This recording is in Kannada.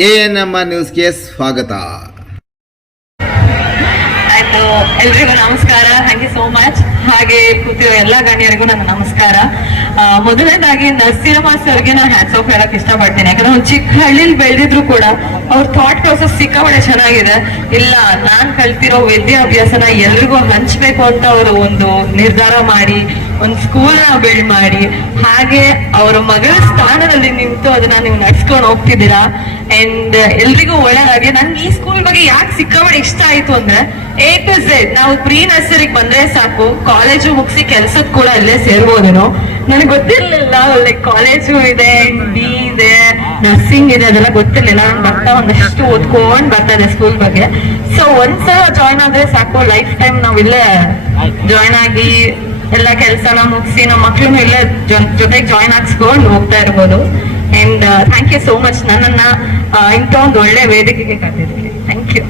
ANMR ನ್ಯೂಸ್ಗೆ ಸ್ವಾಗತ. ಎಲ್ರಿಗೂ ನಮಸ್ಕಾರ. Thank you so much. ಹಾಗೆ ಕೂತಿರೋ ಎಲ್ಲಾ ಗಣ್ಯರಿಗೂ ನನ್ನ ನಮಸ್ಕಾರ. ಮೊದಲನೇದಾಗಿ ನರಸಿಂಹ ಸರ್ಗೆ ನಾನು ಹ್ಯಾಟ್ಸ್ ಆಫ್ ಹೇಳಕ್ ಇಷ್ಟಪಡ್ತೀನಿ. ಯಾಕಂದ್ರೆ ಒಂದು ಚಿಕ್ಕ ಹಳ್ಳಿಲಿ ಬೆಳೆದಿದ್ರು ಕೂಡ ಅವ್ರ ಥಾಟ್ ಪ್ರೊಸೆಸ್ ಸಿಕ್ಕಾಪಟ್ಟೆ ಚೆನ್ನಾಗಿದೆ. ಇಲ್ಲ, ನಾನ್ ಕಲ್ತಿರೋ ವಿದ್ಯಾಭ್ಯಾಸನ ಎಲ್ರಿಗೂ ಹಂಚ್ಬೇಕು ಅಂತ ಅವರು ಒಂದು ನಿರ್ಧಾರ ಮಾಡಿ ಒಂದು ಸ್ಕೂಲ್ ನ ಬಿಲ್ಡ್ ಮಾಡಿ, ಹಾಗೆ ಅವರ ಮಗಳ ಸ್ಥಾನದಲ್ಲಿ ನಿಂತು ಅದನ್ನ ನೀವು ನಡ್ಸ್ಕೊಂಡು ಹೋಗ್ತಿದ್ದೀರಾ. ಅಂಡ್ ಎಲ್ರಿಗೂ ಒಳ್ಳೆದಾಗಿ. ನನ್ಗೆ ಈ ಸ್ಕೂಲ್ ಬಗ್ಗೆ ಯಾಕೆ ಸಿಕ್ಕಾಪಟ್ಟೆ ಇಷ್ಟ ಆಯ್ತು ಅಂದ್ರೆ A to Z ನಾವು ಪ್ರೀ ನರ್ಸರಿಗೆ ಬಂದ್ರೆ ಸಾಕು, ಕಾಲೇಜು ಮುಗಿಸಿ ಕೆಲ್ಸದ್ ಕೂಡ ಇಲ್ಲೇ ಸೇರ್ಬೋದೇನೋ. ನನಗೆ ಗೊತ್ತಿರ್ಲಿಲ್ಲ ಲೈಕ್ ಕಾಲೇಜು ಇದೆ, ಬಿ ಇದೆ, ನರ್ಸಿಂಗ್ ಇದೆ, ಅದೆಲ್ಲ ಗೊತ್ತಿರ್ಲಿಲ್ಲ. ನಾನು ಬರ್ತಾ ಒಂದಷ್ಟು ಓದ್ಕೊಂಡ್ ಬರ್ತಾ ಇದೆ ಸ್ಕೂಲ್ ಬಗ್ಗೆ. ಸೊ ಒಂದ್ಸಲ ಜಾಯ್ನ್ ಆದ್ರೆ ಸಾಕು, ಲೈಫ್ ಟೈಮ್ ನಾವ್ ಇಲ್ಲೇ ಜಾಯ್ನ್ ಆಗಿ ಎಲ್ಲ ಕೆಲಸನ ಮುಗಿಸಿ ನಮ್ಮ ಮಕ್ಳನ್ನು ಇಲ್ಲೇ ಜೊತೆಗೆ ಜಾಯ್ನ್ ಹಾಕ್ಸ್ಕೊಂಡು ಹೋಗ್ತಾ ಇರ್ಬೋದು. And thank you so much ನನ್ನನ್ನ ಇಂಥ ಒಂದು ಒಳ್ಳೆ ವೇದಿಕೆಗೆ ಕರೆದಿದ್ದಕ್ಕೆ. Thank you.